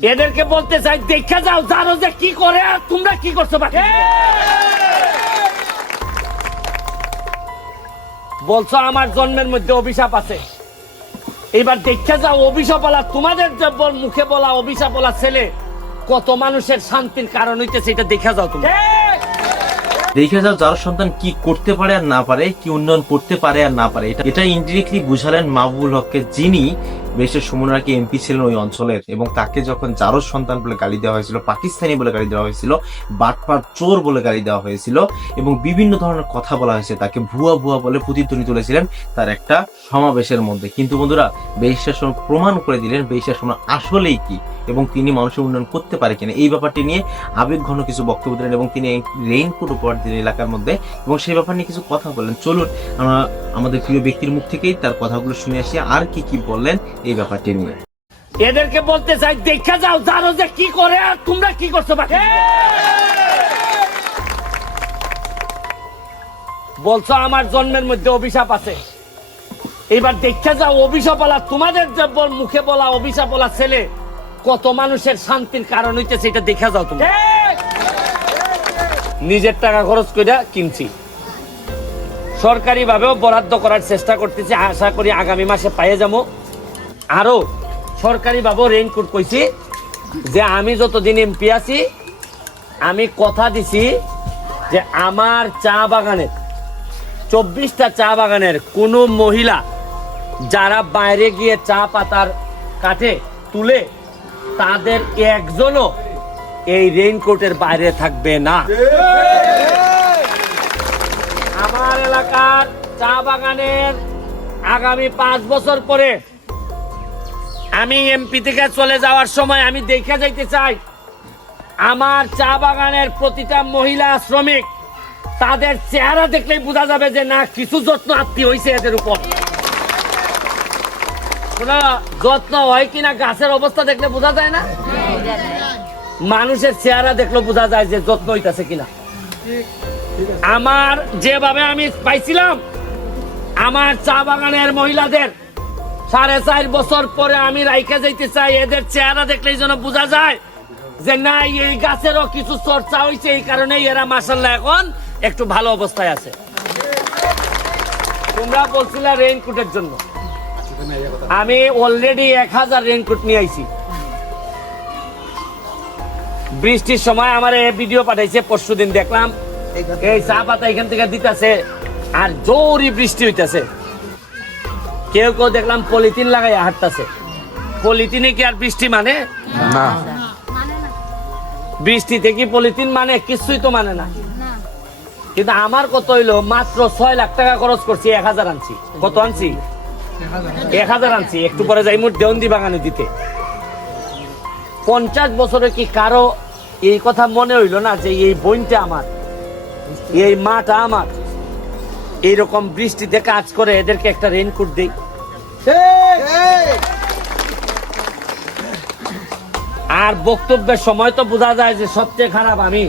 এদেরকে বলতে চাই দেখা যাও জানো যে কি করে আর তোমরা কি করছ বাকি বলছো আমার জন্মের মধ্যে অভিশাপ আছে। এবার দেখে যাও অভিশাপ বলা তোমাদের যে মুখে বলা অভিশাপ বলা ছেলে কত মানুষের শান্তির কারণ হইতেছে এটা দেখা যাও তুমি। দেখে যাও যার সন্তান কি করতে পারে আর না পারে কি উন্নয়ন করতে পারে আর না পারে এটা এটা ইনডিরেক্টলি বুঝালেন মাহবুবুল হককে যিনি বেশের সুমন এমপি ছিলেন ওই অঞ্চলের? এবং তাকে যখন জারোর সন্তান বলে গালি দেওয়া হয়েছিল, পাকিস্তানি বলে গালি দেওয়া হয়েছিল, বাটপার চোর বলে গালি দেওয়া হয়েছিল, এবং বিভিন্ন ধরনের কথা বলা হয়েছে, তাকে ভুয়া ভুয়া বলে প্রতিধ্বনি তুলেছিলেন তার একটা সমাবেশের মধ্যে। কিন্তু বন্ধুরা বেশ প্রমাণ করে দিলেন বেশ আসলেই কি? এবং তিনি মানুষের উন্নয়ন করতে পারে কিনা, এই ব্যাপারটি নিয়ে আবেগ ঘন কিছু বক্তব্য দিলেন এবং তিনি রেইনকোট উপহার দিলেন এলাকার মধ্যে এবং সেই ব্যাপার নিয়ে কিছু কথা বললেন। চলুন, আমরা আমাদের প্রিয় ব্যক্তির মুখ থেকেই তার কথাগুলো শুনে আসি, আর কি কি বললেন এই ব্যাপারটি নিয়ে। এদেরকে বলতে চাই, দেখা যাও, জানো যে কি করে আর তোমরা কি করছ বলছো আমার জন্মের মধ্যে অভিশাপ আছে। এবার দেখা যাও, অভিশাপ তোমাদের যে মুখে বলা অভিশাপ ছেলে কত মানুষের শান্তির কারণ হইতেছে এটা দেখা যাও তুমি। নিজের টাকা খরচ করে কিনছি। সরকারি ভাবেও বরাদ্দ করার চেষ্টা করতেছি আশা করি আগামী মাসে পাইয়ে যাব। আরও সরকারি ভাবে রেইনকোট কইছি যে আমি যতদিন এমপি আছি আমি কথা দিছি যে আমার চা বাগানের চব্বিশটা চা বাগানের কোনো মহিলা যারা বাইরে গিয়ে চা পাতার কাঠে তুলে তাদের একজনও এই রেইনকোটের বাইরে থাকবে না। আমার এলাকার চা বাগানের আগামী পাঁচ বছর পরে আমি এমপি থেকে চলে যাওয়ার সময় আমি দেখে যাইতে চাই, আমার চা বাগানের প্রতিটা মহিলা শ্রমিক তাদের চেহারা দেখলেই বোঝা যাবে যে না, কিছু যত্ন আত্মীয় হয়েছে এদের উপর। যত্ন হয় কিনা গাছের অবস্থা দেখলে বোঝা যায় না? মানুষের চেহারা দেখলে বোঝা যায় যে যত্ন হইতাছে কিনা। আমার যেভাবে আমি পাইছিলাম, আমার চা বাগানের মহিলাদের সাড়ে চার বছর পরে আমি রাইখে যাইতে চাই, এদের চেহারা দেখলেই যেন বোঝা যায় যে না এই গাছেরও কিছু চর্চা হয়েছে এই কারণে এরা মাসাল্লাহ এখন একটু ভালো অবস্থায় আছে। তোমরা বলছিলে রেইনকোটের জন্য। আমি অলরেডি এক হাজার রেইনকোট নিয়ে আইছি। বৃষ্টির সময় আমার ভিডিও পাঠাইছে পরশু দিন দেখলাম। এই চা পাতা এখান থেকে দিতেছে আর জোরই বৃষ্টি হইতাছে। কেউ কেউ দেখলাম পলিথিন লাগাই হাঁটতাছে। পলিথিনে কি আর বৃষ্টি মানে? না। বৃষ্টিতে কি পলিথিন মানে কিছুই তো মানে না। কিন্তু আমার কত হইল মাত্র ছয় লাখ টাকা খরচ করছি এক হাজার আনছি। কত আনছি? এক হাজার আনছি, একটু পরে যাই, মোট দেওন্দি বাগানে দিতে। পঞ্চাশ বছরে কি কারও এই কথা মনে হইল না যে এই বইনটা আমার? এই মাটা আমার? এইরকম বৃষ্টিতে কাজ করে এদেরকে একটা দেই। আর বক্তব্যের সময় তো বোঝা যায় যে সবচেয়ে খারাপ আমি।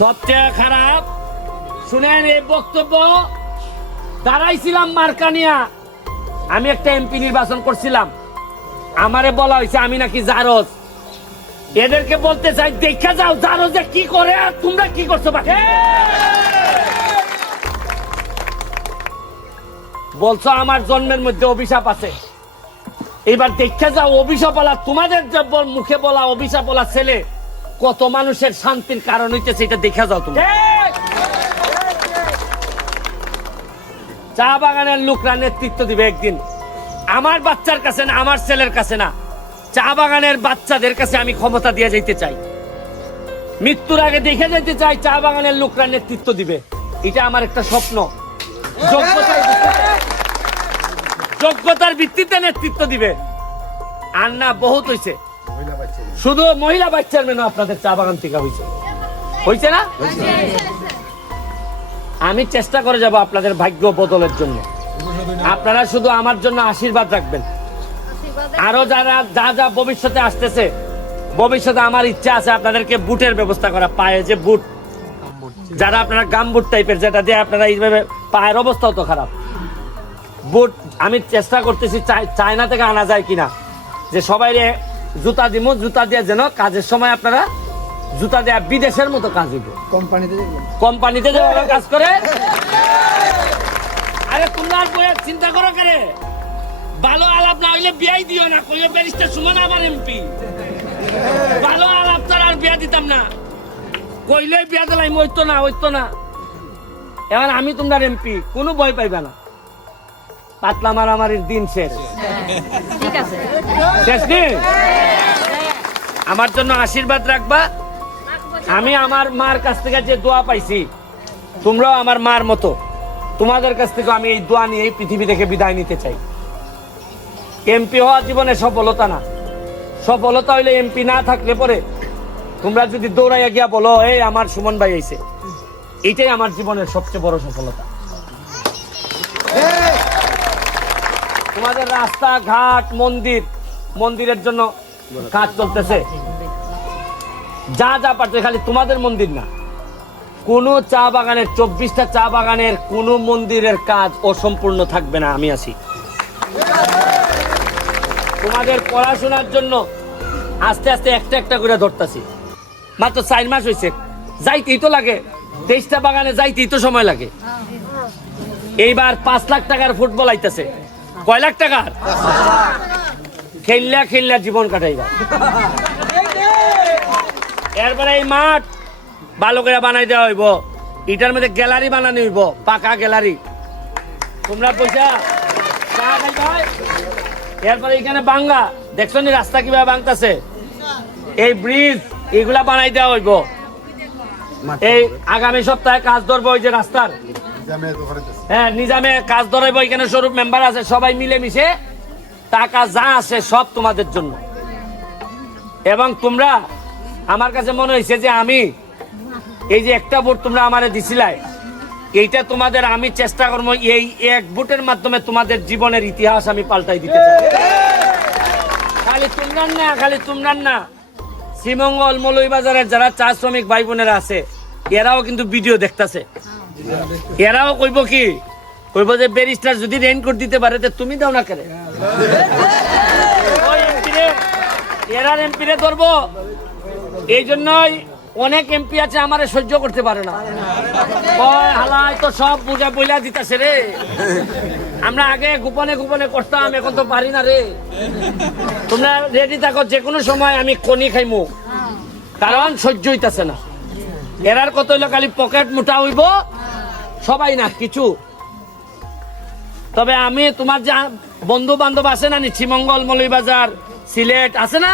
সবচেয়ে খারাপ? শুনেন এই বক্তব্য। দাঁড়াইছিলাম মার্কানিয়া আমি একটা এমপি নির্বাচন করছিলাম। আমারে বলা হয়েছে আমি নাকি জারজ। এদেরকে বলতে চাই, দেখা যাও জারজে কি করে আর তোমরা কি করছ বাকি? বলছো, আমার জন্মের মধ্যে অভিশাপ আছে। এবার দেখা যাও অভিশাপ বলা তোমাদের মুখে বলা অভিশাপ বলা ছেলে, কত মানুষের শান্তির কারণ হইতেছে, এটা দেখা যাও তুমি। চা বাগানের লোকরা নেতৃত্ব দিবে একদিন। আমার বাচ্চার কাছে না, আমার ছেলের কাছে না। চা বাগানের বাচ্চাদের কাছে আমি ক্ষমতা দিয়ে যাইতে চাই। মৃত্যুর আগে দেখে যেতে চাই চা বাগানের লোকরা নেতৃত্ব দিবে। এটা আমার একটা স্বপ্ন। যোগ্যতার ভিত্তিতে নেতৃত্ব দিবে। আর না, বহুত হইছে। শুধু মহিলা বাচ্চার চেয়ারম্যান আপনাদের চা বাগান থেকে হয়েছে হয়েছে না? আমি চেষ্টা করে যাব আপনাদের ভাগ্য বদলের জন্য। আপনারা শুধু আমার জন্য আশীর্বাদ রাখবেন। আরও যারা যা যা ভবিষ্যতে আসতেছে ভবিষ্যতে আমার ইচ্ছা আছে আপনাদেরকে বুটের ব্যবস্থা করা পায়ে যে বুট। যারা আপনারা গাম বুট টাইপের যেটা দিয়ে আপনারা এইভাবে পায়ের অবস্থাও তো খারাপ। বুট আমি চেষ্টা করতেছি চায়না থেকে আনা যায় কিনা। যে সবাই জুতা দিব জুতা দিয়ে যেন কাজের সময় আপনারা জুতা দেয়া বিদেশের মতো কাজ হইব। কোম্পানিতে কোম্পানিতে যেভাবে কাজ করে? আরে তোমরা আর বইয়া চিন্তা করো করে ভালো আলাপ না হইলে বিয়াই দিও না কইও ব্যারিস্টার সুমন আমার এমপি। ভালো আলাপ ছাড়া আর বিয়া দিতাম না। কইলে বিয়া দিলাই হইতো না হইতো না। এবার আমি তোমরা এমপি কোনো ভয় পাইবা না। পাতলা মারামারির দিন শেষ। ঠিক আছে। শেষ দিন আমার জন্য আশীর্বাদ রাখবা। আমি আমার মার কাছ থেকে যে দোয়া পাইছি, তোমরাও আমার মার মতো। তোমাদের কাছ থেকে আমি এই দোয়া নিয়ে এই পৃথিবী থেকে বিদায় নিতে চাই। এমপি হওয়া জীবনে সফলতা না। সফলতা হইলে এমপি না থাকলে পরে তোমরা যদি দৌড়াইয়া গিয়া বলো এই আমার সুমন ভাই আইছে। এটাই আমার জীবনের সবচেয়ে বড় সফলতা। তোমাদের রাস্তা, ঘাট, মন্দির, মন্দিরের জন্য কাজ চলতেছে। যা যা পারছে, খালি তোমাদের মন্দির না। কোন চা বাগানের, চব্বিশটা চা বাগানের কোন মন্দিরের কাজ অসম্পূর্ণ থাকবে না, আমি আছি। তোমাদের পড়াশোনার জন্য আস্তে আস্তে একটা একটা করে ধরতাছি। মাত্র চার মাস হয়েছে যাইতেই তো লাগে। তেইশটা বাগানে যাইতেই তো সময় লাগে। এইবার পাঁচ লাখ টাকার ফুটবল আইতেছে। কয় লাখ টাকার? খেললা খেললা জীবন কাটাইবা। এরপরে এই মাঠ ভালো করে বানাই দেওয়া হইব। এটার মধ্যে গ্যালারি বানানো হইব পাকা গ্যালারি। তোমরা পয়সা? এরপরে এখানে বাঙ্গা দেখছ নি রাস্তা কীভাবে ভাঙতেছে এই ব্রিজ এগুলা বানাই দেওয়া হইব। এই আগামী সপ্তাহে কাজ ধরবো ওই যে রাস্তার। হ্যাঁ নিজামে কাজ ধরাইবো এখানে স্বরূপ মেম্বার আছে সবাই মিলে মিশে টাকা যা আছে সব তোমাদের জন্য। এবং তোমরা আমার কাছে মনে হয়েছে যে আমি এই যে একটা ভোট তোমরা আমারে দিছিলাই এইটা তোমাদের আমি চেষ্টা করব এই এক ভোটের মাধ্যমে তোমাদের জীবনের ইতিহাস আমি পাল্টাই দিতে খালি তোমরার না খালি তোমরার না। শ্রীমঙ্গল মৌলভীবাজারের যারা চা শ্রমিক ভাই বোনেরা আছে এরাও কিন্তু ভিডিও দেখতাছে। এরাও কইব কি কইব যে ব্যারিস্টার যদি রেইনকোট দিতে পারে তো তুমি দাও না কেন? এরা MP রে, এমপি রে ধরবো। এই জন্যই অনেক এমপি আছে আমারে সহ্য করতে পারে না। হালাই তো সব বুঝা বইলা দিতেছে রে। আমরা আগে গোপনে গোপনে করতাম, এখন তো পারি না রে। তোমরা রেডি থাকো যে কোনো সময় আমি কনি খাইমু। কারণ সহ্য হইতাছে না। এরার কত হইল খালি পকেট মোটা হইব? সবাই না, কিছু। তবে আমি তোমার যে বন্ধু বান্ধব আছে না নিচিমঙ্গল মৌলভীবাজার সিলেট আছে না?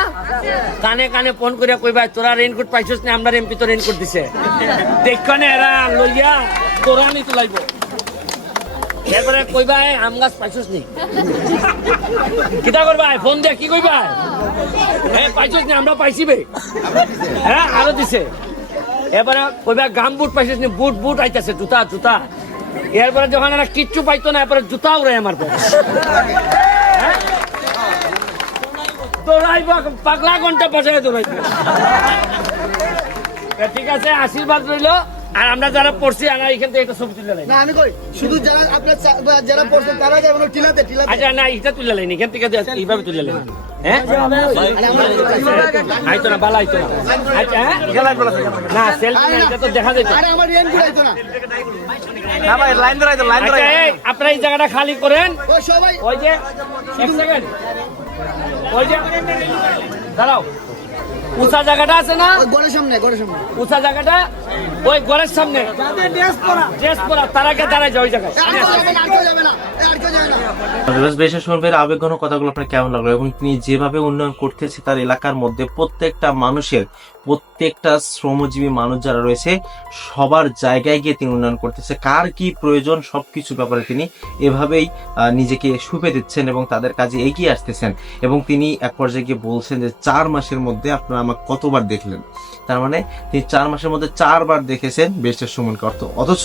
কানে কানে ফোন করে কইবা, তোরা রেইনকোট পাইছিস না আমরা এমপি তো রেইনকোট দিছে। দেখনে এরা, লইয়া তোরা নি তুলাইব এরপরে কইবা "এই আম গাছ পাইছিস নি? কিতা করবা ফোন দিয়ে কি কইবা? হ্যাঁ পাইছিস নি, আমরা পাইছি বে। হ্যাঁ আরও দিছে। এবারে কইবা, গাম বুট পাইছিস নি, বুট বুট আইতাছে, জুতা জুতা। এরপরে যখন এরা কিচ্ছু পাইতো না, এরপরে জুতা উড়াই আমার পরে? দৌড়াইব পাগলা ঘণ্টা বসায় দৌড়াইব ঠিক আছে আশীর্বাদ রইল। আর আমরা যারা পড়ছি আমরা এখান থেকে একটা ছবি তুলে নেই না আমি কই শুধু যারা আপনার যারা পড়ছেন তারা যাবেন টিলাতে টিলাতে। আচ্ছা না এটা তুলে লাইনি এখান থেকে এইভাবে তুলে লাইনি হ্যাঁ? আইতো না বালা আইতো না। আচ্ছা হ্যাঁ? না সেলফি তো দেখা যেত আরে আমার রেন ঘুরাইতো না। আচ্ছা এই আপনারা এই জায়গাটা খালি করেন। ওই ওই যে এক সেকেন্ড ওই যে দাঁড়াও। উঁচা জায়গাটা আছে না? ওই গড়ের সামনে গড়ের সামনে। উঁচা জায়গাটা? ওই গড়ের সামনে। ড্রেস পরা। তারাকে দাঁড়ায় যায় ওই জায়গায়। বেশা আবেগঘন কথাগুলো আপনার কেমন লাগল? এবং তিনি যেভাবে উন্নয়ন করতেছে তার এলাকার মধ্যে প্রত্যেকটা মানুষের প্রত্যেকটা শ্রমজীবী মানুষ যারা রয়েছে, সবার জায়গায় গিয়ে তিনি উন্নয়ন করতেছে। কার কি প্রয়োজন সব সবকিছু ব্যাপারে তিনি এভাবেই নিজেকে সুপে দিচ্ছেন এবং তাদের কাজে এগিয়ে আসতেছেন। এবং তিনি এক পর্যায়ে গিয়ে বলছেন যে, চার মাসের মধ্যে আপনারা আমাকে কতবার দেখলেন? তার মানে তিনি চার মাসের মধ্যে চারবার দেখেছেন বেস্টের সুমনকে। অর্থ, অথচ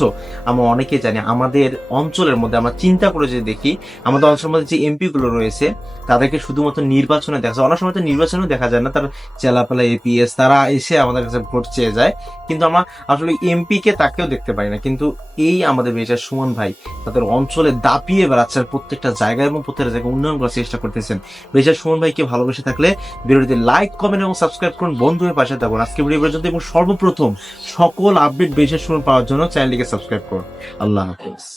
আমরা অনেকে জানি, আমাদের অঞ্চলের মধ্যে আমরা চিন্তা করে যদি দেখি, আমাদের অঞ্চলের মধ্যে যে এমপি গুলো রয়েছে, তাদেরকে শুধুমাত্র নির্বাচনে দেখা যায় অনেক সময় তো নির্বাচনেও দেখা যায় না। তার চেলাপালা এপিএস, তারা এসে আমাদের কাছে ভোট চেয়ে যায়। কিন্তু আমরা আসলে এমপি কে তাকেও দেখতে পারি না। কিন্তু এই আমাদের বেচার সুমন ভাই তাদের অঞ্চলে দাপিয়ে বেড়াচ্ছে প্রত্যেকটা জায়গায় এবং প্রত্যেকটা জায়গায় উন্নয়ন করার চেষ্টা করতেছেন। বেচার সুমন ভাইকে ভালোবেসে থাকলে ভিডিওটিতে লাইক কমেন্ট এবং সাবস্ক্রাইব করুন। বন্ধু হয়ে পাশে থাকুন। আজকে ভিডিও পর্যন্ত এবং সর্বপ্রথম সকল আপডেট বেচার সুমন পাওয়ার জন্য চ্যানেলটিকে সাবস্ক্রাইব করুন। আল্লাহ হাফিজ।